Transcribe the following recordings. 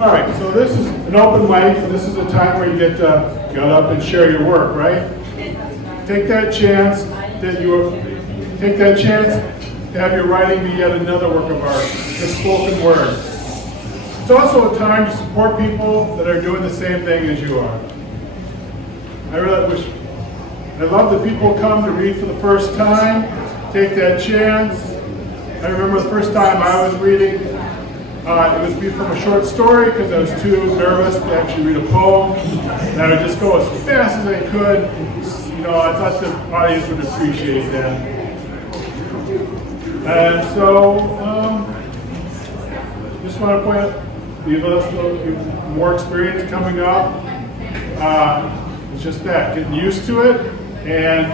All right, so this is an open mic, and this is a time where you get to get up and share your work, right? Take that chance to have your writing be yet another work of art, the spoken word. It's also a time to support people that are doing the same thing as you are. I love that people come to read for the first time, take that chance. I remember the first time I was reading, it was from a short story because I was too nervous to actually read a poem. And I would just go as fast as I could. You know, I thought the audience would appreciate that. And so, just want to point out, leave us more experience coming up. It's just that, getting used to it. And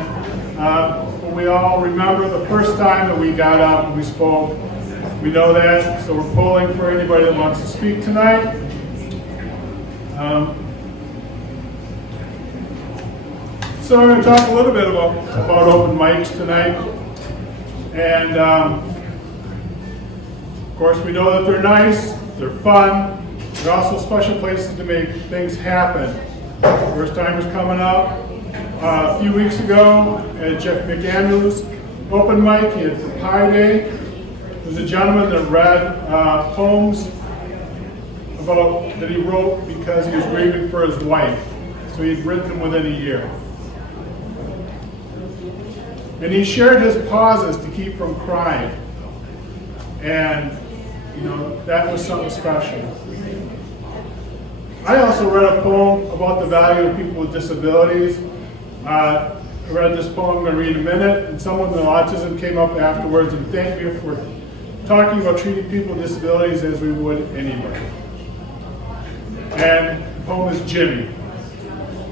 we all remember the first time that we got up and we spoke. We know that, so we're polling for anybody that wants to speak tonight. So we're going to talk a little bit about open mics tonight. And of course we know that they're nice, they're fun, they're also special places to make things happen. First time is coming up. A few weeks ago at Jeff McAndrews' open mic, he had for Pi Day. There was a gentleman that read poems that he wrote because he was grieving for his wife. So he'd written them within a year. And he shared his pauses to keep from crying. And, you know, that was something special. I also read a poem about the value of people with disabilities. I read this poem I'm going to read in a minute, and someone with autism came up afterwards and thanked me for talking about treating people with disabilities as we would anybody. And the poem is Jimmy.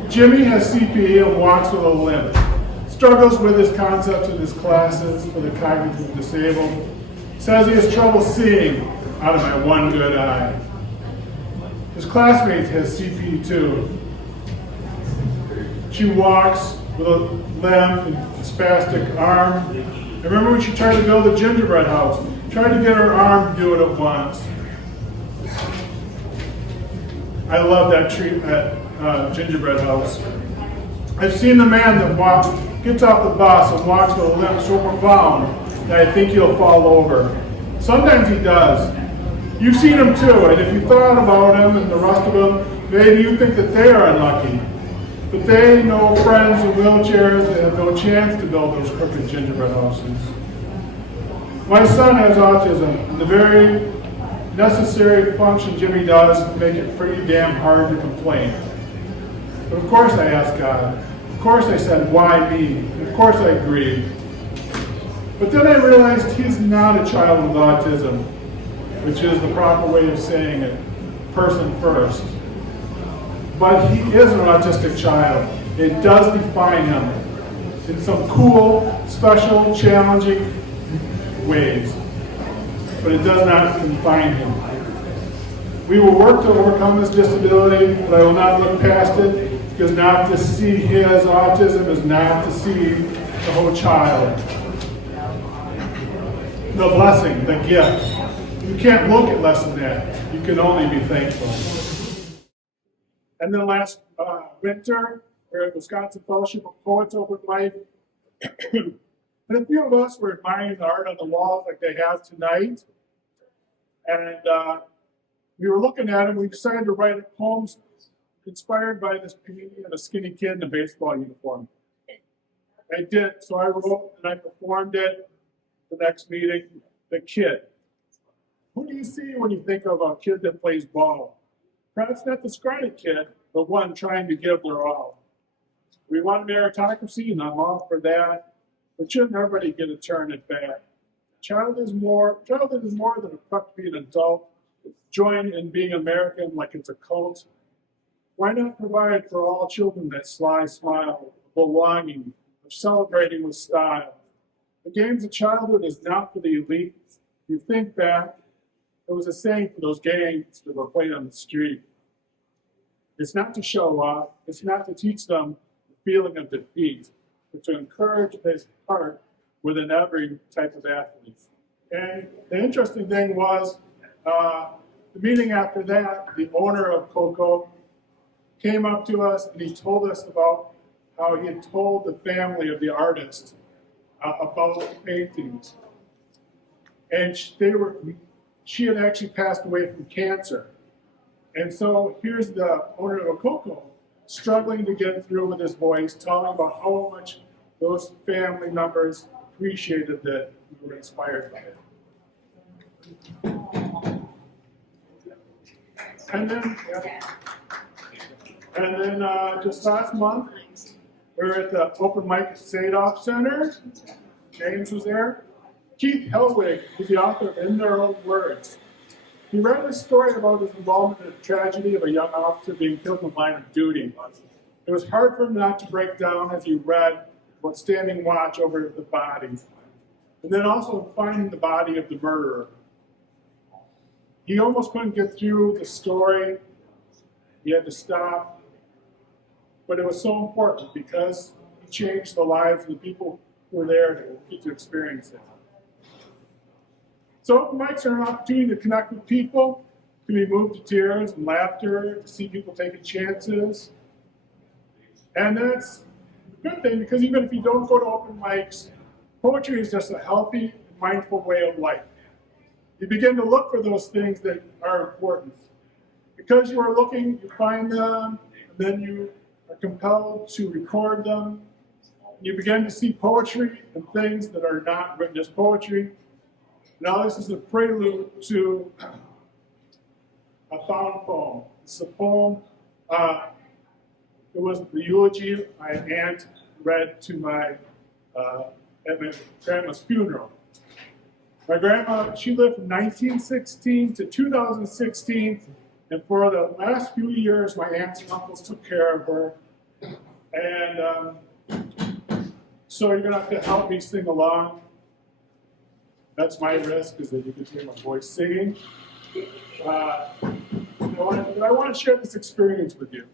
Jimmy has CP and walks with a limp. Struggles with his concepts in his classes for the cognitively disabled. Says he has trouble seeing out of my one good eye. His classmate has CP too. She walks with a limp and spastic arm. I remember when she tried to build a gingerbread house. Tried to get her arm to do it at once. I love that gingerbread house. I've seen the man that gets off the bus and walks with a limp so profound that I think he'll fall over. Sometimes he does. You've seen him too, and if you thought about him and the rest of them, maybe you think that they are unlucky. But they know friends in wheelchairs that have no chance to build those crooked gingerbread houses. My son has autism, and the very necessary function Jimmy does make it pretty damn hard to complain. But of course I asked God. Of course I said, why me? And of course I grieved. But then I realized he's not a child with autism, which is the proper way of saying it, person first. But he is an autistic child. It does define him in some cool, special, challenging ways. But it does not confine him. We will work to overcome this disability, but I will not look past it, because not to see his autism is not to see the whole child. The blessing, the gift. You can't look at less than that. You can only be thankful. And then last winter, we're at Wisconsin Fellowship of Poets open mic. And a few of us were admiring the art on the walls like they have tonight. And we were looking at them. We decided to write poems inspired by this painting of a skinny kid in a baseball uniform. I did, so I wrote and I performed it. The next meeting, the kid. Who do you see when you think of a kid that plays ball? Perhaps not the scrawny kid, but one trying to give their all. We want meritocracy, and I'm all for that, but shouldn't everybody get a turn at bat? Childhood is more than a fuck to be an adult. Join in being American like it's a cult. Why not provide for all children that sly smile, of belonging, of celebrating with style? The games of childhood is not for the elite. If you think back, it was a saying for those games that were played on the street. It's not to show off. It's not to teach them the feeling of defeat, but to encourage this heart within every type of athlete. And the interesting thing was, The meeting after that, the owner of Coco came up to us and he told us about how he had told the family of the artist about the paintings. And she had actually passed away from cancer. And so here's the owner of Coco struggling to get through with his voice, talking about how much those family members appreciated that we were inspired by it. And then just last month, we were at the open mic at Sadov Center. James was there. Keith Helwig, who's the author of In Their Own Words. He read a story about his involvement in the tragedy of a young officer being killed in the line of duty. It was hard for him not to break down as he read about standing watch over the body, and then also finding the body of the murderer. He almost couldn't get through the story. He had to stop. But it was so important because he changed the lives of the people who were there to get to experience it. So open mics are an opportunity to connect with people, to be moved to tears and laughter, to see people taking chances. And that's a good thing because even if you don't go to open mics, poetry is just a healthy, mindful way of life. You begin to look for those things that are important. Because you are looking, you find them, and then you are compelled to record them. You begin to see poetry and things that are not written as poetry. Now this is a prelude to a found poem. It's a poem, it was the eulogy my aunt read to at my grandma's funeral. My grandma, she lived from 1916 to 2016, and for the last few years, my aunts and uncles took care of her. And so you're gonna have to help me sing along. That's my risk, is that you can hear my voice singing. I want to share this experience with you.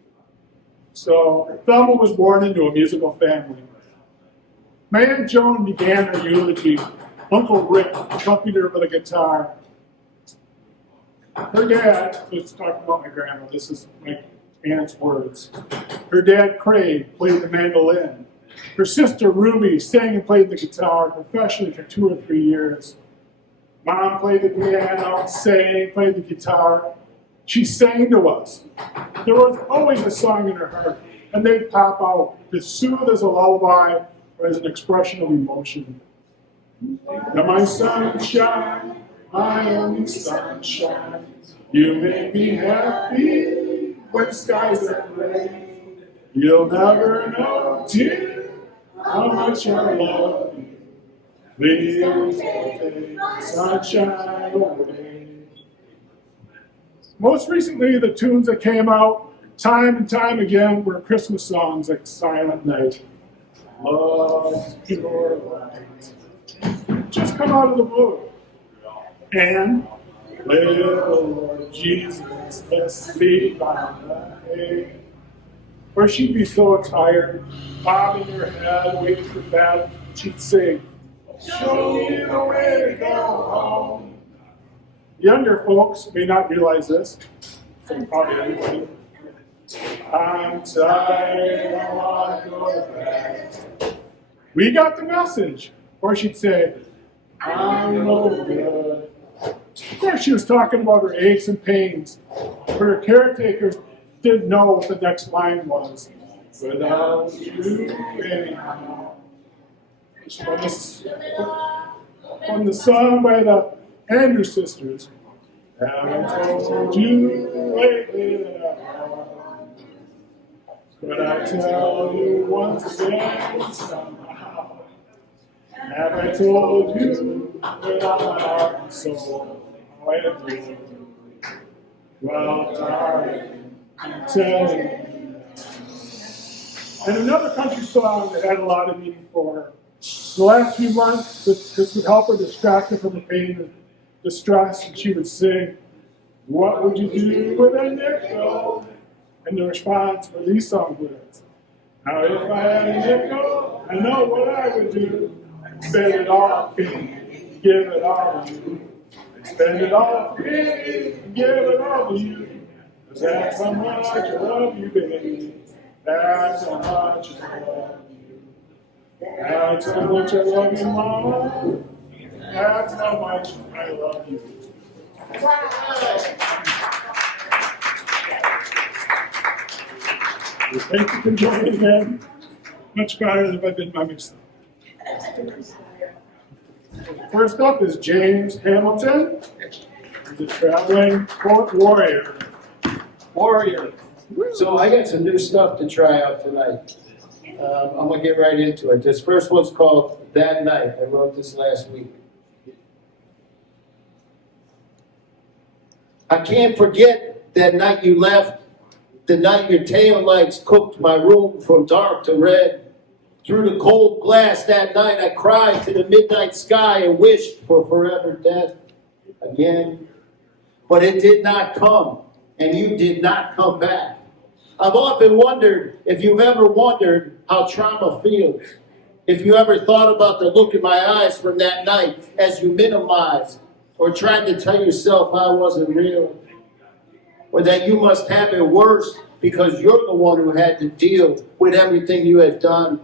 So, Thelma was born into a musical family. My Aunt Joan began her eulogy. Uncle Rick accompanied her with a guitar. Her dad was talking about my grandma. This is my aunt's words. Her dad, Craig, played the mandolin. Her sister, Ruby, sang and played the guitar professionally for 2 or 3 years. Mom played the piano, sang, played the guitar. She sang to us. There was always a song in her heart, and they'd pop out as soothe as a lullaby or as an expression of emotion. Now my sunshine, my only sunshine, you make me happy when the skies are gray. You'll never know, dear, how much I love you. Please don't take sunshine away. Most recently, the tunes that came out time and time again were Christmas songs like Silent Night, Love's Pure Light, just come out of the blue. And little Lord Jesus, let's sleep by the hay. Or she'd be so tired, bobbing her head, waiting for bed, she'd sing, show me the way to go home. Younger folks may not realize this, so probably everybody. I'm tired, I want to go to bed. We got the message. Or she'd say, I'm no good. Of course, she was talking about her aches and pains, but her caretakers didn't know what the next line was. Without you anyhow. From the song by the Andrews Sisters. Haven't told you lately that I love you, but I tell you once again somehow. Have I told you with all my heart and soul how I agree? Well, darling, I'm telling you. And another country song that had a lot of meaning for her. The last few months, this would help her distract her from the pain and distress, and she would sing, what would you do with a nickel? And the response were these song lyrics. Now if I had a nickel, I know what I would do. Spend it all, give it all to you. Spend it all for me and give it all to you. 'Cause that's how much I love you, baby. That's how much I love you. That's how much I love you, mama. That's how much I love you. Thank you for joining in. Much better than if I've been by myself. First up is James Hamilton, the traveling court warrior. So I got some new stuff to try out tonight. I'm gonna get right into it. This first one's called That Night. I wrote this last week. I can't forget that night you left, the night your tail lights cooked my room from dark to red. Through the cold glass that night I cried to the midnight sky and wished for forever death again. But it did not come, and you did not come back. I've often wondered if you've ever wondered how trauma feels. If you ever thought about the look in my eyes from that night as you minimized or tried to tell yourself I wasn't real. Or that you must have it worse because you're the one who had to deal with everything you had done.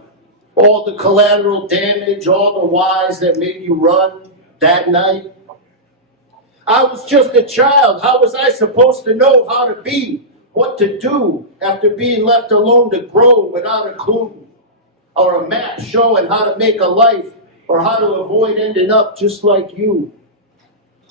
All the collateral damage, all the whys that made you run that night. I was just a child. How was I supposed to know how to be? What to do after being left alone to grow without a clue, or a map showing how to make a life, or how to avoid ending up just like you.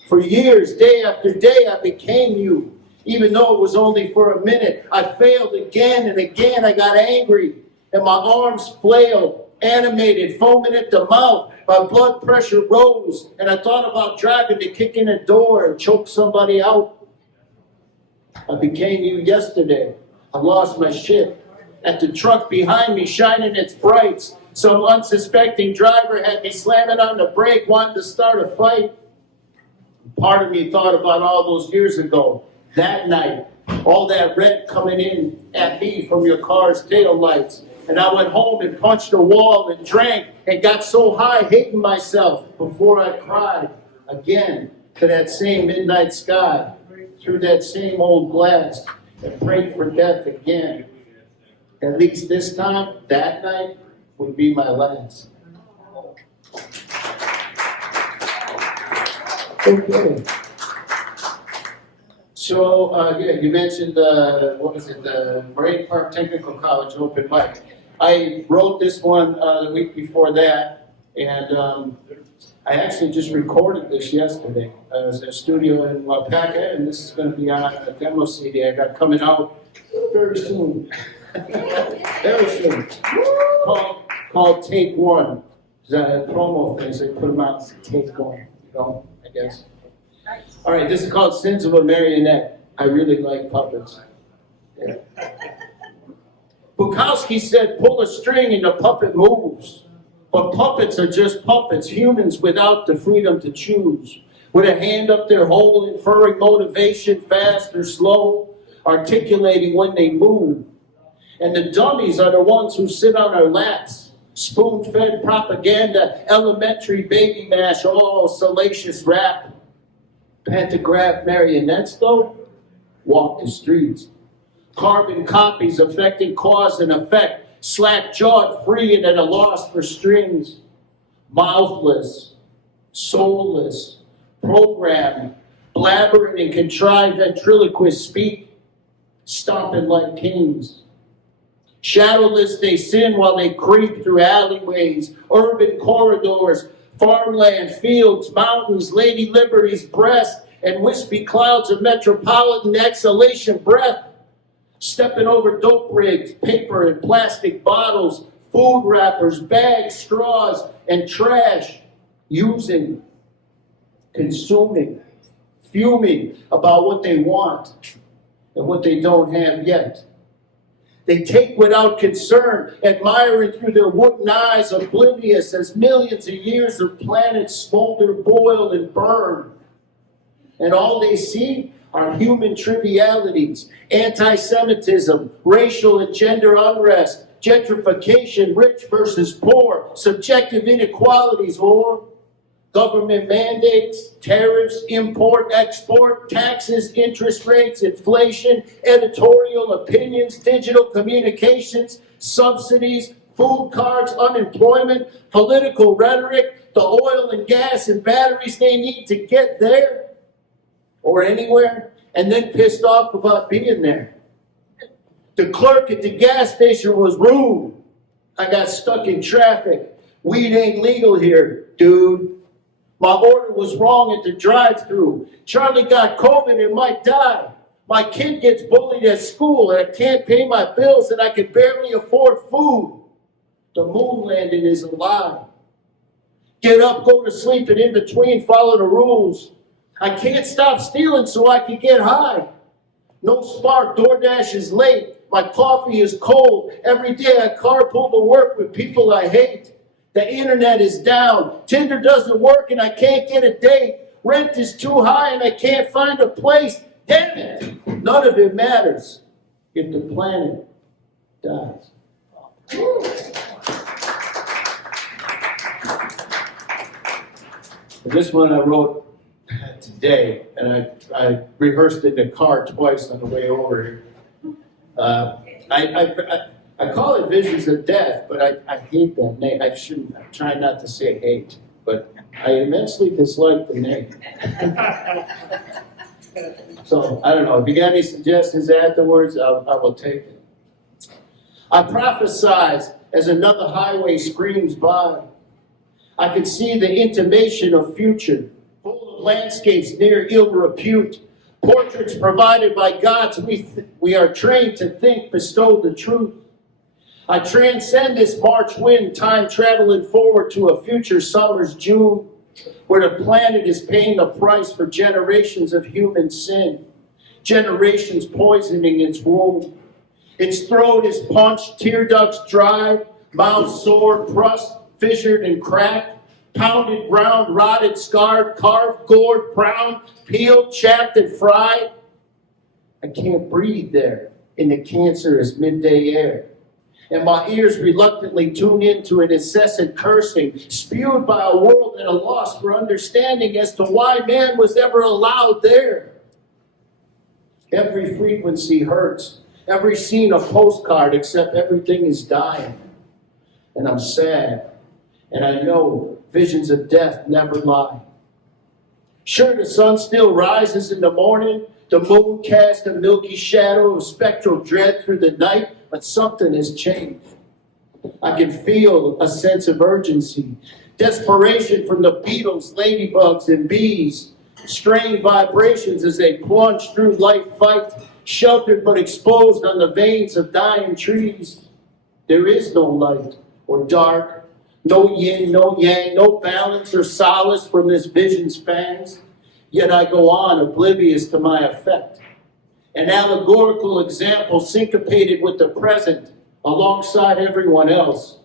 For years, day after day, I became you, even though it was only for a minute. I failed again and again. I got angry, and my arms flailed, animated, foaming at the mouth. My blood pressure rose, and I thought about driving to kick in a door and choke somebody out. I became you yesterday. I lost my shit. At the truck behind me, shining its brights, some unsuspecting driver had me slamming on the brake, wanting to start a fight. Part of me thought about all those years ago, that night, all that red coming in at me from your car's taillights. And I went home and punched a wall and drank and got so high hating myself before I cried again to that same midnight sky, through that same old glass, and prayed for death again. At least this time, that night, would be my last. Okay. So, you mentioned, the Marine Park Technical College open mic. I wrote this one the week before that, and I actually just recorded this yesterday. I was in a studio in Wapaka, and this is going to be on a demo CD I got coming out very soon. Very soon. Called Take One. The promo things, they put them out as Take One, I guess. All right, this is called Sins of a Marionette. I really like puppets. Yeah. Bukowski said, pull a string and the puppet moves. But puppets are just puppets, humans without the freedom to choose. With a hand up their hole, inferring motivation, fast or slow, articulating when they move. And the dummies are the ones who sit on our laps. Spoon-fed propaganda, elementary baby mash, all salacious rap. Pantograph marionettes, though, walk the streets. Carbon copies affecting cause and effect, slack-jawed, free and at a loss for strings. Mouthless, soulless, programmed, blabbering and contrived ventriloquists speak, stomping like kings. Shadowless they sin while they creep through alleyways, urban corridors, farmland, fields, mountains, Lady Liberty's breast, and wispy clouds of metropolitan exhalation breath. Stepping over dope rigs, paper and plastic bottles, food wrappers, bags, straws, and trash. Using, consuming, fuming about what they want and what they don't have yet. They take without concern, admiring through their wooden eyes, oblivious as millions of years of planets smolder, boil, and burn. And all they see are human trivialities, anti-Semitism, racial and gender unrest, gentrification, rich versus poor, subjective inequalities, or Government mandates, tariffs, import, export, taxes, interest rates, inflation, editorial opinions, digital communications, subsidies, food cards, unemployment, political rhetoric, the oil and gas and batteries they need to get there or anywhere, and then pissed off about being there. The clerk at the gas station was rude. I got stuck in traffic. Weed ain't legal here, dude. My order was wrong at the drive-thru. Charlie got COVID and might die. My kid gets bullied at school and I can't pay my bills and I can barely afford food. The moon landing is a lie. Get up, go to sleep, and in between follow the rules. I can't stop stealing so I can get high. No spark, DoorDash is late. My coffee is cold. Every day I carpool to work with people I hate. The internet is down. Tinder doesn't work and I can't get a date. Rent is too high and I can't find a place. Damn it! None of it matters if the planet dies. This one I wrote today, and I rehearsed it in the car twice on the way over here. I call it Visions of Death, but I hate that name. I shouldn't. I'm trying not to say hate, but I immensely dislike the name. So I don't know. If you got any suggestions afterwards, I will take it. I prophesize as another highway screams by. I could see the intimation of future, full of landscapes near ill repute, portraits provided by gods we are trained to think bestow the truth. I transcend this March wind, time traveling forward to a future summer's June, where the planet is paying the price for generations of human sin, generations poisoning its womb. Its throat is punched, tear ducts dried, mouth sore, crust fissured and cracked, pounded, ground, rotted, scarred, carved, gored, brown, peeled, chapped, and fried. I can't breathe there in the cancerous midday air. And my ears reluctantly tune into an incessant cursing, spewed by a world at a loss for understanding as to why man was ever allowed there. Every frequency hurts, every scene a postcard, except everything is dying. And I'm sad, and I know visions of death never lie. Sure, the sun still rises in the morning, the moon casts a milky shadow of spectral dread through the night, but something has changed. I can feel a sense of urgency, desperation from the beetles, ladybugs, and bees, strange vibrations as they plunge through life fight, sheltered but exposed on the veins of dying trees. There is no light or dark, no yin, no yang, no balance or solace from this vision spans. Yet I go on oblivious to my effect. An allegorical example syncopated with the present alongside everyone else.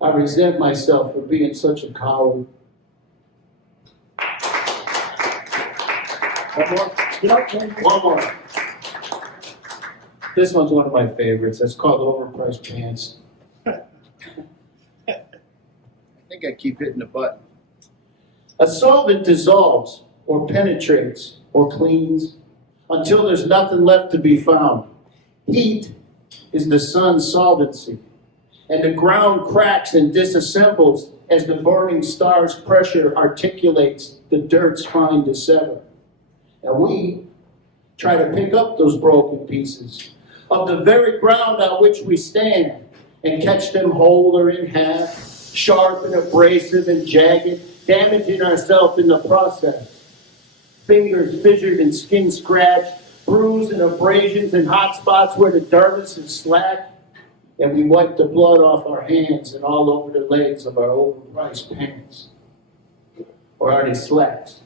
I resent myself for being such a coward. One more. This one's one of my favorites. It's called Overpriced Pants. I think I keep hitting the button. A solvent dissolves or penetrates or cleans until there's nothing left to be found. Heat is the sun's solvency, and the ground cracks and disassembles as the burning star's pressure articulates the dirt's fine to sever. And we try to pick up those broken pieces of the very ground on which we stand and catch them whole or in half, sharp and abrasive and jagged, damaging ourselves in the process. Fingers fissured and skin scratched, bruised and abrasions and hot spots where the dermis is slack, and we wipe the blood off our hands and all over the legs of our overpriced pants. Or are they slacks?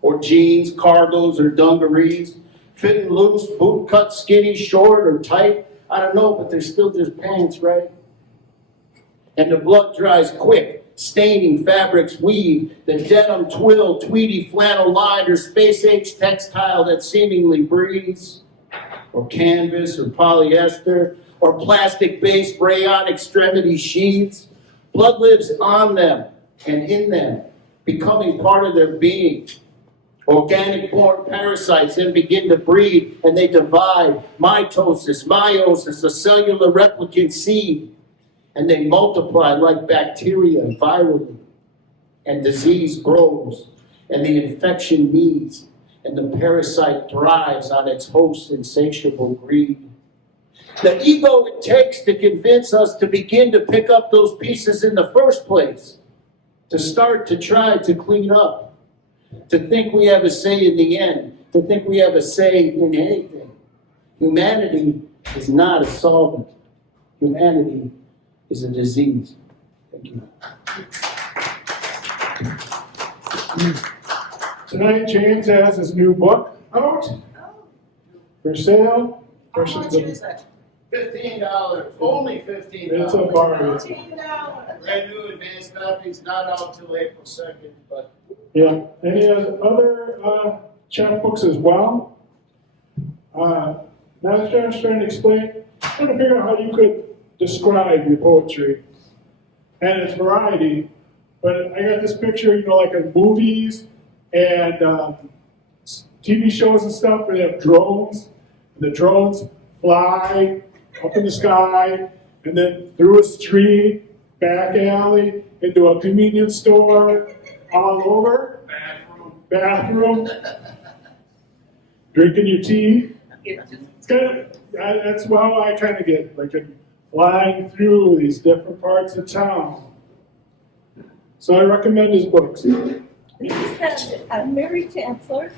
Or jeans, cargos, or dungarees, fitting loose, boot cut, skinny, short, or tight? I don't know, but they're still just pants, right? And the blood dries quick, staining fabrics weave, the denim twill, tweedy flannel lined, or space-age textile that seemingly breathes, or canvas, or polyester, or plastic-based rayon extremity sheaths. Blood lives on them and in them, becoming part of their being. Organic-born parasites then begin to breed, and they divide mitosis, meiosis, a cellular replicant seed, and they multiply like bacteria virally, and disease grows, and the infection needs, and the parasite thrives on its host's insatiable greed. The ego it takes to convince us to begin to pick up those pieces in the first place, to start to try to clean up, to think we have a say in the end, to think we have a say in anything. Humanity is not a solvent. Humanity is a disease. Thank you. Tonight, James has his new book out for sale. How much is it? $15. Only $15. It's a bargain. $15. Brand new advanced copies, not out till April 2nd, but Yeah. Any other chapbooks as well? Now I was trying to explain, trying to figure out how you could describe your poetry and its variety. But I got this picture, like in movies and TV shows and stuff, where they have drones, and the drones fly up in the sky, and then through a street, back alley, into a convenience store, all over. Bathroom. Drinking your tea. It's kind of, that's how I kind of get, like, flying through these different parts of town. So I recommend his books. This is Mary Chancellor.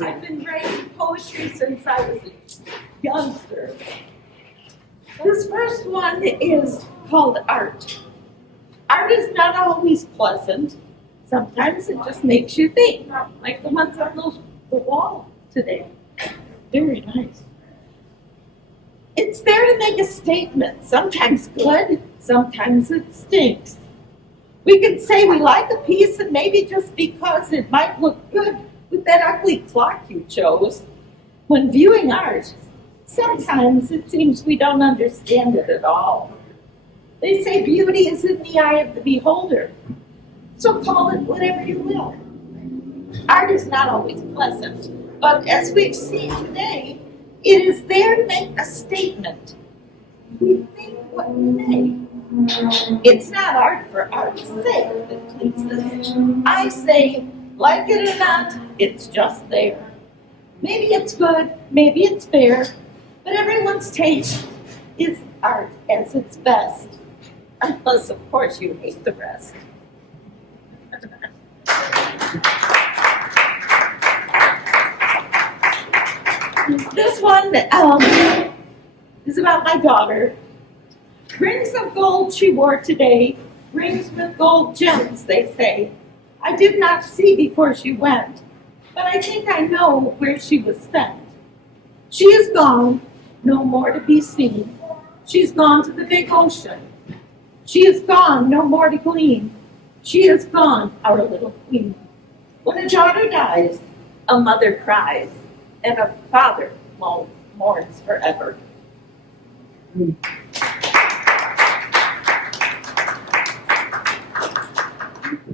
I've been writing poetry since I was a youngster. This first one is called Art. Art is not always pleasant. Sometimes it just makes you think, like the ones on the wall today. Very nice. It's there to make a statement, sometimes good, sometimes it stinks. We can say we like a piece, and maybe just because it might look good with that ugly clock you chose. When viewing art, sometimes it seems we don't understand it at all. They say beauty is in the eye of the beholder, so call it whatever you will. Art is not always pleasant, but as we've seen today, it is there to make a statement. We think what we may. It's not art for art's sake that pleases. I say, like it or not, it's just there. Maybe it's good, maybe it's fair, but everyone's taste is art as its best. Unless, of course, you hate the rest. This one is about my daughter. Rings of gold she wore today, rings with gold gems, they say. I did not see before she went, but I think I know where she was sent. She is gone, no more to be seen. She's gone to the big ocean. She is gone, no more to glean. She is gone, our little queen. When a daughter dies, a mother cries, and a father mourns forever.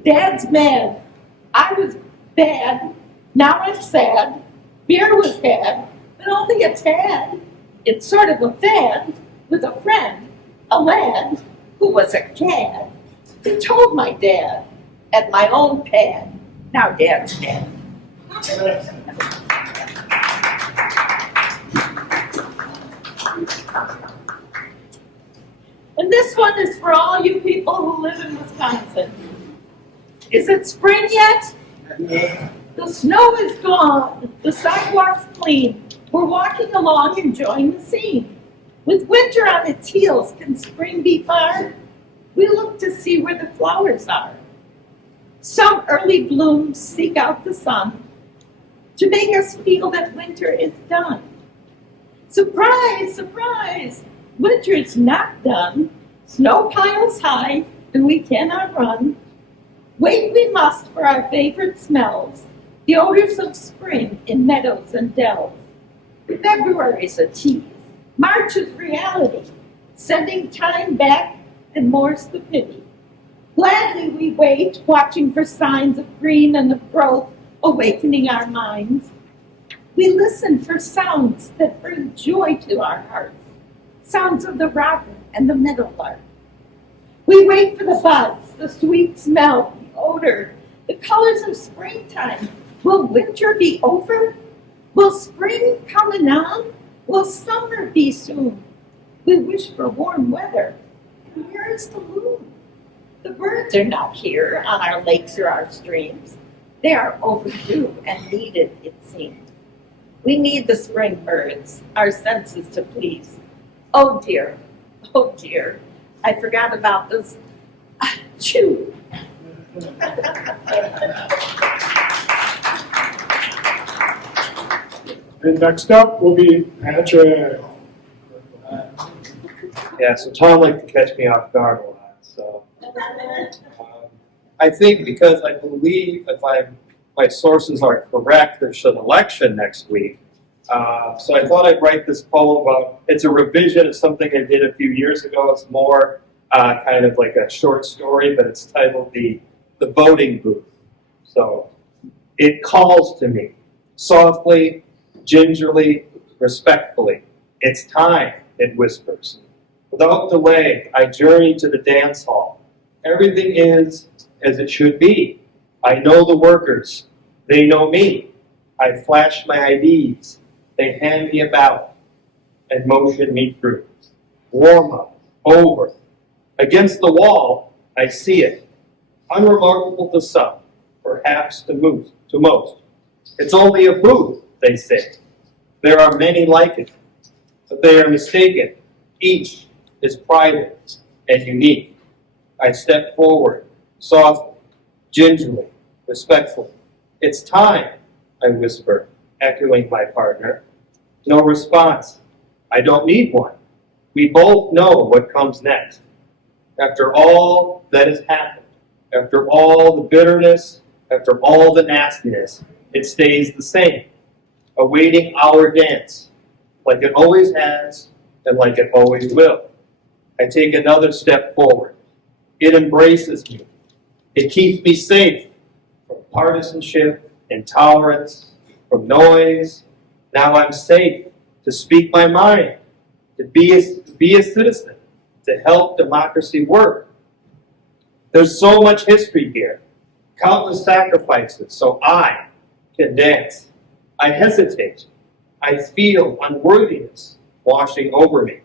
Dad's mad. I was bad. Now I'm sad. Beer was had, but only a tad. It's sort of a fad with a friend, a lad who was a cad. He told my dad at my own pad. Now Dad's dead. And this one is for all you people who live in Wisconsin. Is it spring yet? The snow is gone. The sidewalk's clean. We're walking along enjoying the scene. With winter on its heels, can spring be far? We look to see where the flowers are. Some early blooms seek out the sun to make us feel that winter is done. Surprise, surprise! Winter is not done. Snow piles high, and we cannot run. Wait we must for our favorite smells, the odors of spring in meadows and dells. February's a tease. March is reality, sending time back and more's the pity. Gladly we wait, watching for signs of green and of growth, awakening our minds. We listen for sounds that bring joy to our hearts, sounds of the robin and the meadowlark. We wait for the buds, the sweet smell, the odor, the colors of springtime. Will winter be over? Will spring come anon? Will summer be soon? We wish for warm weather. And where is the moon? The birds are not here on our lakes or our streams. They are overdue and needed, it seems. We need the spring birds, our senses to please. Oh dear, I forgot about this. Achoo. And next up will be Patrick. Yeah, so Tom liked to catch me off guard a lot. So I think because I believe if my sources are correct, there's an election next week. So I thought I'd write this poem about, it's a revision of something I did a few years ago. It's more kind of like a short story, but it's titled The Voting Booth. So it calls to me, softly, gingerly, respectfully. It's time, it whispers. Without delay, I journey to the dance hall. Everything is as it should be. I know the workers. They know me. I flash my IDs. They hand me a ballot and motion me through. Warm up, over. Against the wall, I see it. Unremarkable to some, perhaps to most. It's only a booth, they say. There are many like it, but they are mistaken. Each is private and unique. I step forward, softly, gingerly, respectfully. It's time, I whisper, echoing my partner. No response. I don't need one. We both know what comes next. After all that has happened, after all the bitterness, after all the nastiness, it stays the same, awaiting our dance, like it always has and like it always will. I take another step forward. It embraces me. It keeps me safe from partisanship, intolerance, from noise. Now I'm safe to speak my mind, to be a citizen, to help democracy work. There's so much history here, countless sacrifices, so I can dance. I hesitate. I feel unworthiness washing over me.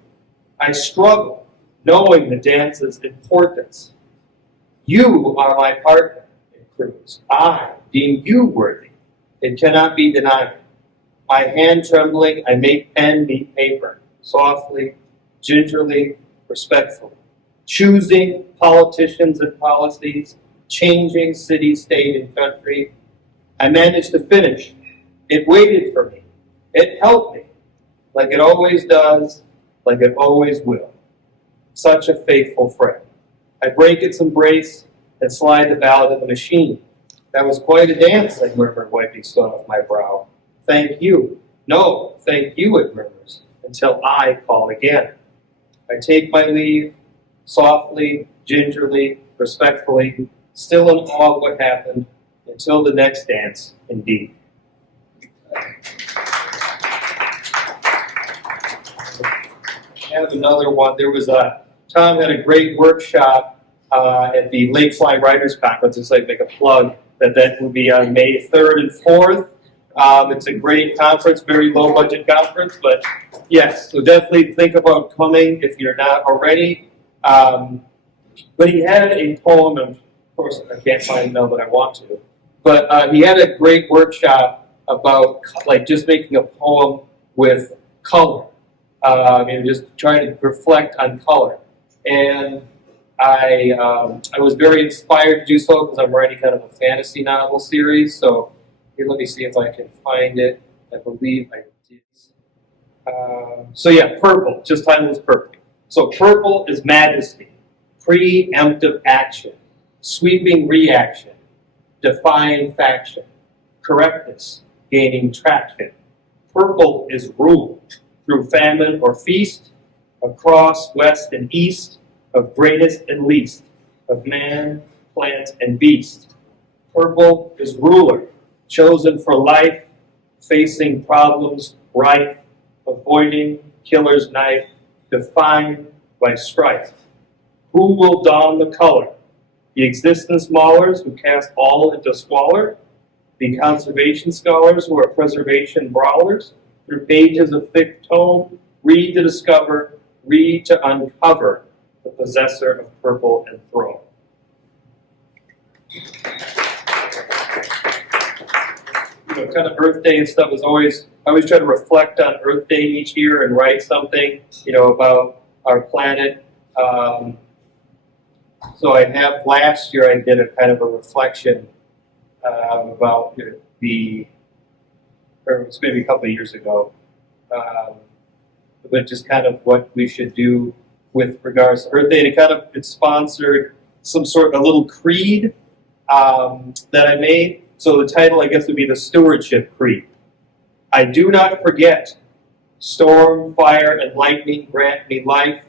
I struggle, knowing the dance's importance. You are my partner in cruise. I deem you worthy. It cannot be denied. My hand trembling, I make pen meet paper, softly, gingerly, respectfully. Choosing politicians and policies, changing city, state, and country. I managed to finish. It waited for me. It helped me, like it always does, like it always will. Such a faithful friend. I break its embrace and slide the ballot in the machine. That was quite a dance, I murmured, wiping sweat off my brow. Thank you. No, thank you, it murmurs, until I call again. I take my leave, softly, gingerly, respectfully, still in awe of what happened, until the next dance, indeed. I have another one. Tom had a great workshop at the Lakefly Writers Conference. It's like make a plug that would be on May 3rd and 4th. It's a great conference, very low budget conference, but yes, so definitely think about coming if you're not already. But he had a poem, and of course I can't find it now, but I want to. But he had a great workshop about like just making a poem with color. Just trying to reflect on color. And I was very inspired to do so because I'm writing kind of a fantasy novel series. So here, let me see if I can find it. I believe I did. So yeah, purple, just title is purple. So purple is majesty, preemptive action, sweeping reaction, defying faction, correctness, gaining traction. Purple is rule through famine or feast, across west and east, of greatest and least. of man, plant, and beast. Purple is ruler, chosen for life, facing problems rife, avoiding killer's knife, defined by strife. Who will don the color? The existence maulers who cast all into squalor? The conservation scholars who are preservation brawlers? Through pages of thick tome, read to discover, read to uncover the possessor of purple and throne. Kind of Earth Day and stuff is I always try to reflect on Earth Day each year and write something, about our planet. So last year I did a kind of a reflection about or it's maybe a couple of years ago, but just kind of what we should do with regards to Earth Day. And it sponsored some sort of a little creed that I made. So the title, I guess, would be the Stewardship Creed. I do not forget. Storm, fire, and lightning grant me life.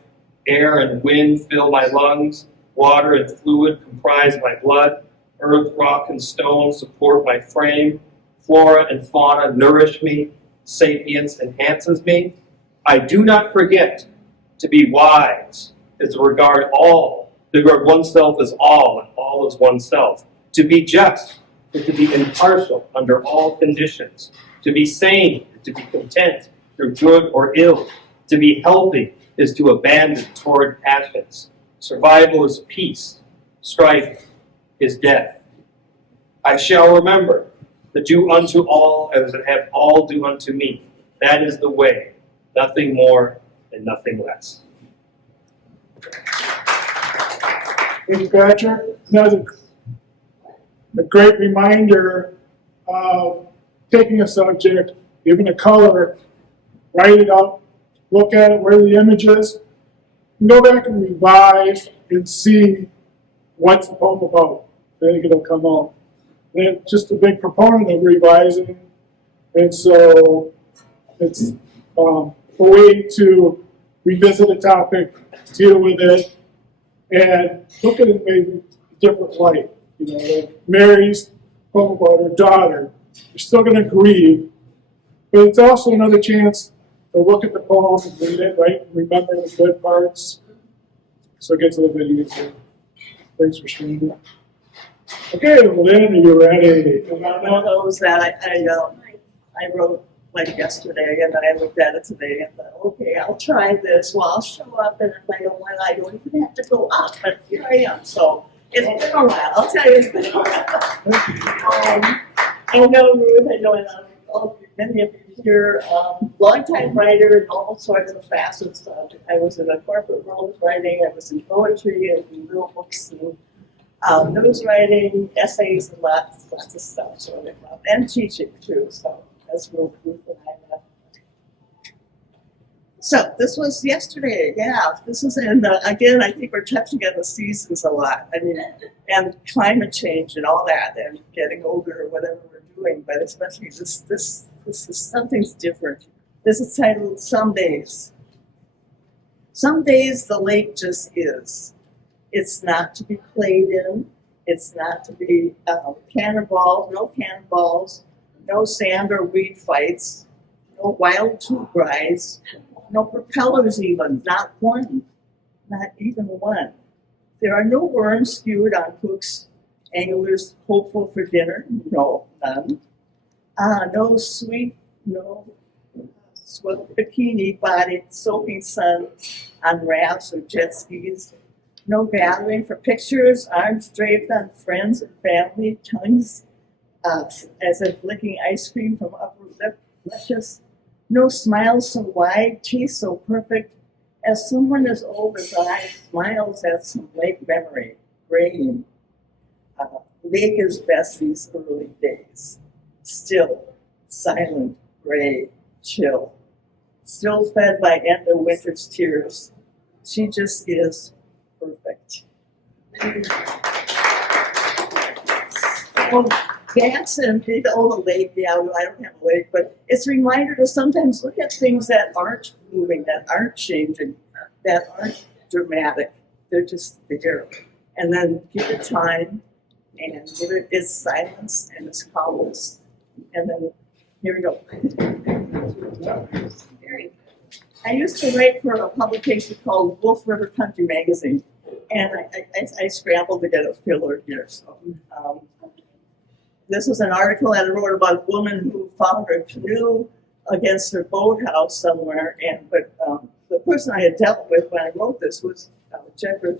Air and wind fill my lungs. Water and fluid comprise my blood. Earth, rock, and stone support my frame. Flora and fauna nourish me. Sapience enhances me. I do not forget to be wise is to regard oneself as all, and all as oneself. To be just is to be impartial under all conditions. To be sane is to be content through good or ill. To be healthy is to abandon torrid passions. Survival is peace. Strife is death. I shall remember to do unto all as I have all do unto me. That is the way, nothing more and nothing less. Thank you, Patrick. Another a great reminder of taking a subject, giving a color, write it up, look at it, where the image is, and go back and revise and see what's the poem about. I think it'll come out. And just a big proponent of revising, and so it's a way to revisit a topic, deal with it, and look at it maybe a different light. Like Mary's poem about her daughter. You're still going to grieve, but it's also another chance to look at the poem and read it, right? Remember the good parts. So get to the video. Thanks for sharing that. Okay, Lyn, are you ready? One of those that I wrote like yesterday, and then I looked at it today and thought, okay, I'll try this. Well, I'll show up, and if I don't want, I don't even have to go up. But here I am. So it's been a while. I'll tell you, it's been a while. I know Ruth. I know many of you here. Longtime writer in all sorts of facets. I was in a corporate world writing. I was in poetry and in real books and news writing, essays, and lots of stuff. So and teaching too. So that's Ruth and I met. So this was yesterday. Yeah, this is again. I think we're touching on the seasons a lot. I mean, and climate change and all that, and getting older or whatever we're doing. But especially this is something's different. This is titled "Some Days." Some days the lake just is. It's not to be played in. It's not to be cannonballs. No cannonballs. No sand or weed fights. No wild tube rides. No propellers even, not one, not even one. There are no worms skewed on hooks, anglers hopeful for dinner, no, none. No sweet bikini-bodied soaking sun on rafts or jet skis. No gathering for pictures, arms draped on friends and family, tongues as if licking ice cream from upper lip, luscious. No smiles so wide, teeth so perfect, as someone as old as I smiles at some lake memory, graying. Lake is best these early days. Still, silent, gray, chill. Still fed by end of winter's tears. She just is perfect. Dance and big old lake, yeah, I don't have a lake, but it's a reminder to sometimes look at things that aren't moving, that aren't changing, that aren't dramatic. They're just there. and then give it time, and give it its silence and its calmness. And then, here we go. I used to write for a publication called Wolf River Country Magazine, and I scrambled to get a filler here. So, this was an article that I wrote about a woman who found her canoe against her boathouse somewhere, but the person I had dealt with when I wrote this was Jeffrey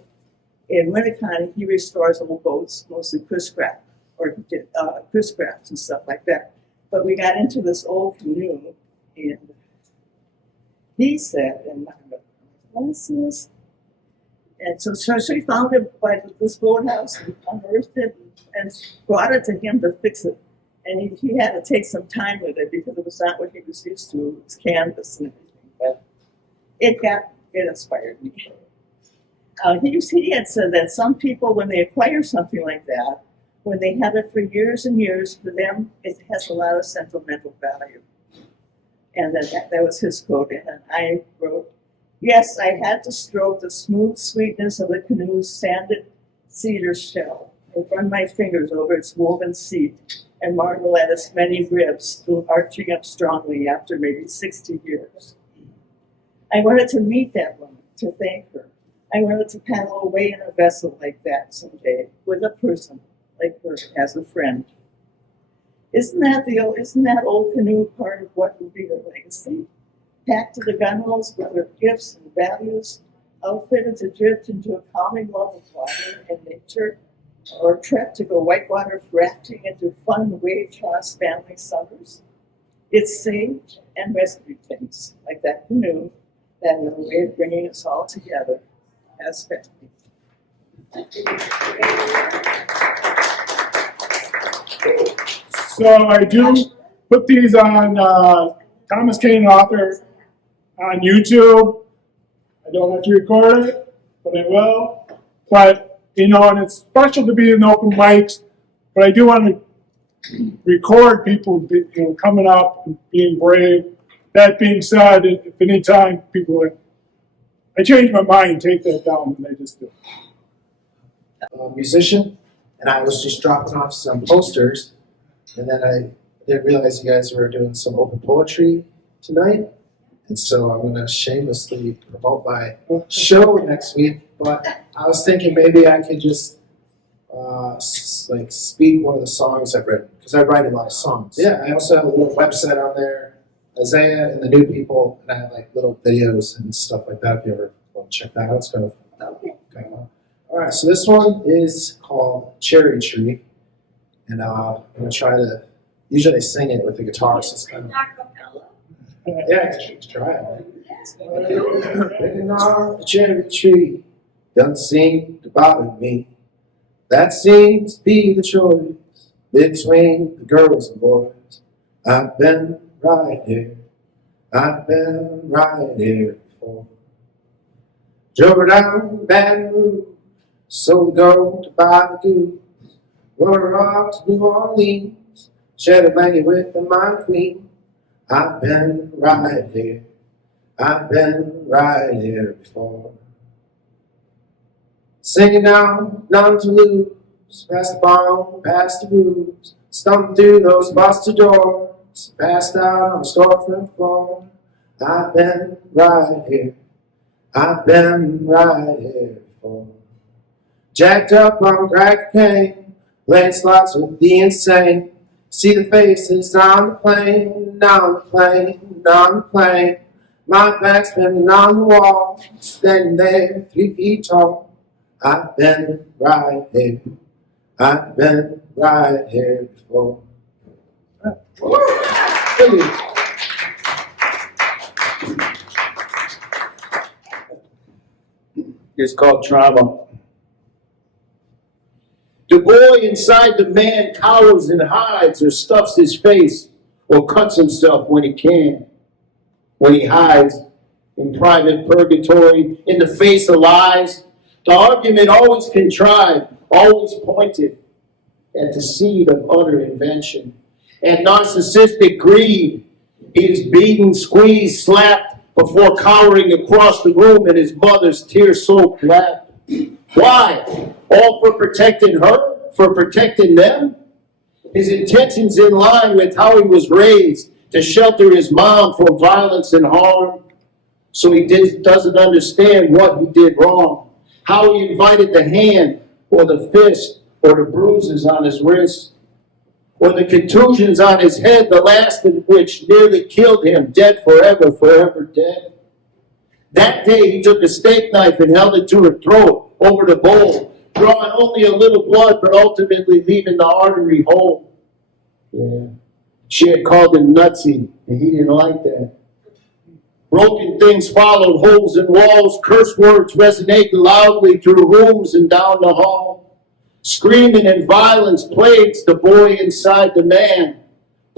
in Winnicott. He restores old boats, mostly Chris-Craft, or Chris-Crafts and stuff like that. But we got into this old canoe, and he said, and what's this? And so she found it by this boathouse and unearthed it and brought it to him to fix it. And he had to take some time with it because it was not what he was used to. It was canvas and everything. But it inspired me. He had said that some people, when they acquire something like that, when they have it for years and years, for them, it has a lot of sentimental value. And that was his quote. And then I wrote, yes, I had to stroke the smooth sweetness of the canoe's sanded cedar shell and run my fingers over its woven seat and marvel at its many ribs still arching up strongly after maybe 60 years. I wanted to meet that woman, to thank her. I wanted to paddle away in a vessel like that someday with a person like her as a friend. Isn't that old canoe part of what will be her legacy? Packed to the gunwales with her gifts and values, outfitted to drift into a calming love of water and nature, or trip to go whitewater rafting into fun wave-tossed family summers. It's saved and rescued things like that canoe that have a way of bringing us all together as family. So I do put these on Thomas Kane Author on YouTube. I don't have to record it, but I will. But, and it's special to be in open mics, but I do want to record people coming up and being brave. That being said, if any time people I change my mind, take that down, and they just do. Musician, and I was just dropping off some posters, and then I didn't realize you guys were doing some open poetry tonight, and so I'm going to shamelessly promote my show next week, but I was thinking maybe I could just speak one of the songs I've written, because I write a lot of songs. Yeah, I also have a little website on there, Isaiah and the New People, and I have like little videos and stuff like that if you ever want to check that out. It's kind of fun. All right, so this one is called Cherry Tree, and I'm going to try to, usually I sing it with the guitar, so it's kind of, yeah, I should try it. Picking on a cherry tree doesn't seem to bother me. That seems to be the choice between the girls and boys. I've been right here, I've been right here before. Drove her down Baton Rouge, so go to buy the goose. Rode her off to New Orleans, shared a blanket with the my queen. I've been right here, I've been right here before. Singing out, none to lose, past the barn, past the roofs, stumping through those busted doors, passed out on the storefront floor. I've been right here, I've been right here before. Jacked up on crack cocaine, playing slots with the insane. See the faces on the plane, on the plane, on the plane. My back's been on the wall, standing there 3 feet tall. I've been right here, I've been right here before. It's called trauma. The boy inside the man cowers and hides or stuffs his face or cuts himself when he can. When he hides in private purgatory, in the face of lies, the argument always contrived, always pointed at the seed of utter invention. And narcissistic greed, he is beaten, squeezed, slapped before cowering across the room in his mother's tear-soaked lap. Why? All for protecting her? For protecting them? His intentions in line with how he was raised, to shelter his mom from violence and harm. So he doesn't understand what he did wrong. How he invited the hand or the fist or the bruises on his wrist or the contusions on his head, the last of which nearly killed him, dead forever, forever dead. That day he took a steak knife and held it to her throat over the bowl, drawing only a little blood but ultimately leaving the artery whole. Yeah. She had called him nutsy and he didn't like that. Broken things followed, holes in walls, curse words resonated loudly through rooms and down the hall. Screaming and violence plagues the boy inside the man.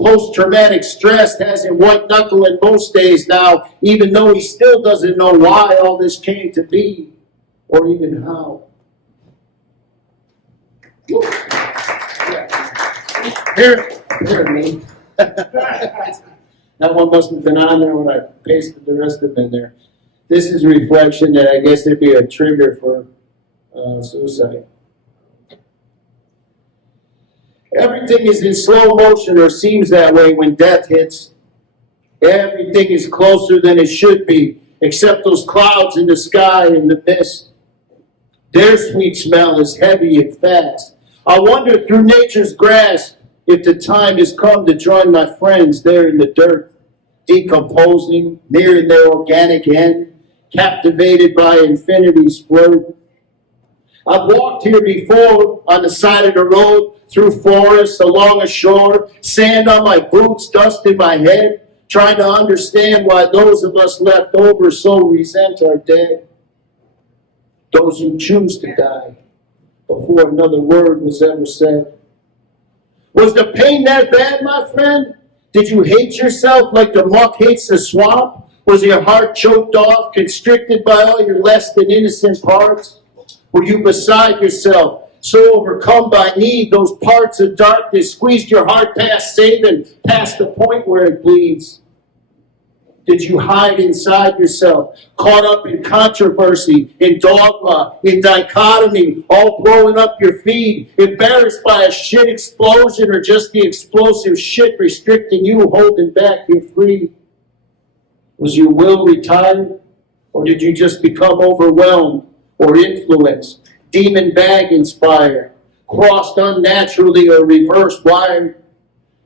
Post-traumatic stress has him white-knuckling most days now, even though he still doesn't know why all this came to be, or even how. Here, me. That one must have been on there when I pasted the rest of them in there. This is reflection that I guess would be a trigger for suicide. Everything is in slow motion, or seems that way when death hits. Everything is closer than it should be, except those clouds in the sky and the mist. Their sweet smell is heavy and fast. I wander through nature's grasp if the time has come to join my friends there in the dirt, decomposing, nearing their organic end, captivated by infinity's flirt. I've walked here before on the side of the road, through forests, along a shore, sand on my boots, dust in my head, trying to understand why those of us left over so resent our dead. Those who choose to die before another word was ever said. Was the pain that bad, my friend? Did you hate yourself like the muck hates the swamp? Was your heart choked off, constricted by all your less than innocent parts? Were you beside yourself, so overcome by need, those parts of darkness squeezed your heart past saving, past the point where it bleeds? Did you hide inside yourself, caught up in controversy, in dogma, in dichotomy, all blowing up your feed, embarrassed by a shit explosion or just the explosive shit restricting you, holding back your free? Was your will retired, or did you just become overwhelmed or influenced, demon bag inspired, crossed unnaturally or reverse wired?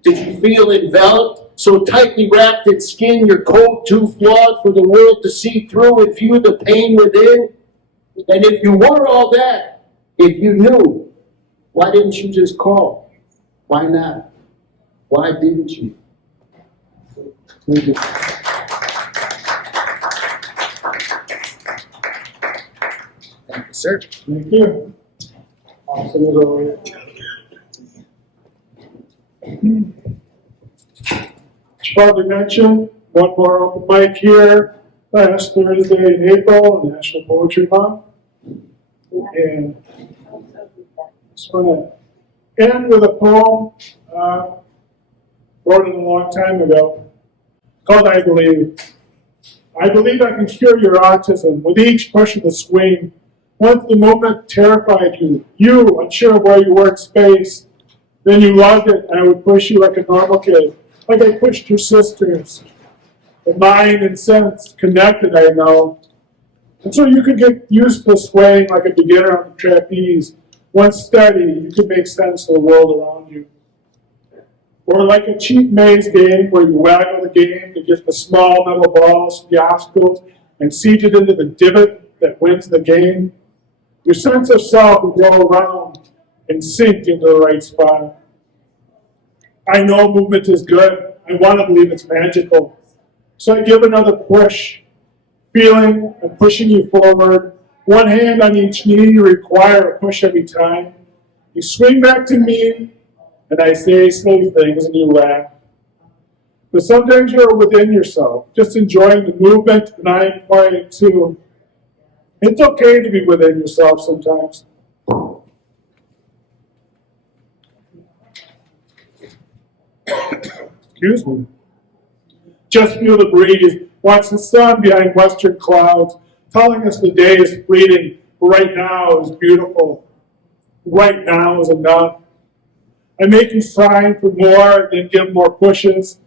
Did you feel enveloped, so tightly wrapped in skin, your coat too flawed for the world to see through and view the pain within? And if you were all that, if you knew, why didn't you just call? Why not? Why didn't you? Thank you. Thank you, sir. Thank you. Awesome as always. Probably mention one more open mic here last Thursday in April, National Poetry Month. And I just want to end with a poem, wrote it a long time ago, called I Believe. I believe I can cure your autism with each push of the swing. Once the movement terrified you unsure of where you were in space, then you loved it and I would push you like a normal kid. Like I pushed your sisters. The mind and sense connected, I know. And so you could get used to swaying like a beginner on the trapeze. Once steady, you could make sense of the world around you. Or like a cheap maze game where you waggle the game to get the small metal balls from the obstacles and seed it into the divot that wins the game. Your sense of self would roll around and sink into the right spot. I know movement is good. I want to believe it's magical. So I give another push, feeling and pushing you forward. One hand on each knee, you require a push every time. You swing back to me, and I say silly things and you laugh. But sometimes you're within yourself, just enjoying the movement, and I am quiet too. It's okay to be within yourself sometimes. Excuse me. Just feel the breeze. Watch the sun behind western clouds, telling us the day is fleeting, right now is beautiful. Right now is enough. I make you sign for more, then give more pushes.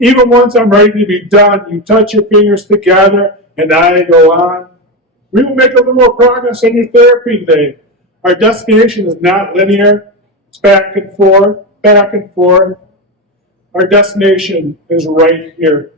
Even once I'm ready to be done, you touch your fingers together and I go on. We will make a little more progress on your therapy today. Our destination is not linear. It's back and forth, back and forth. Our destination is right here.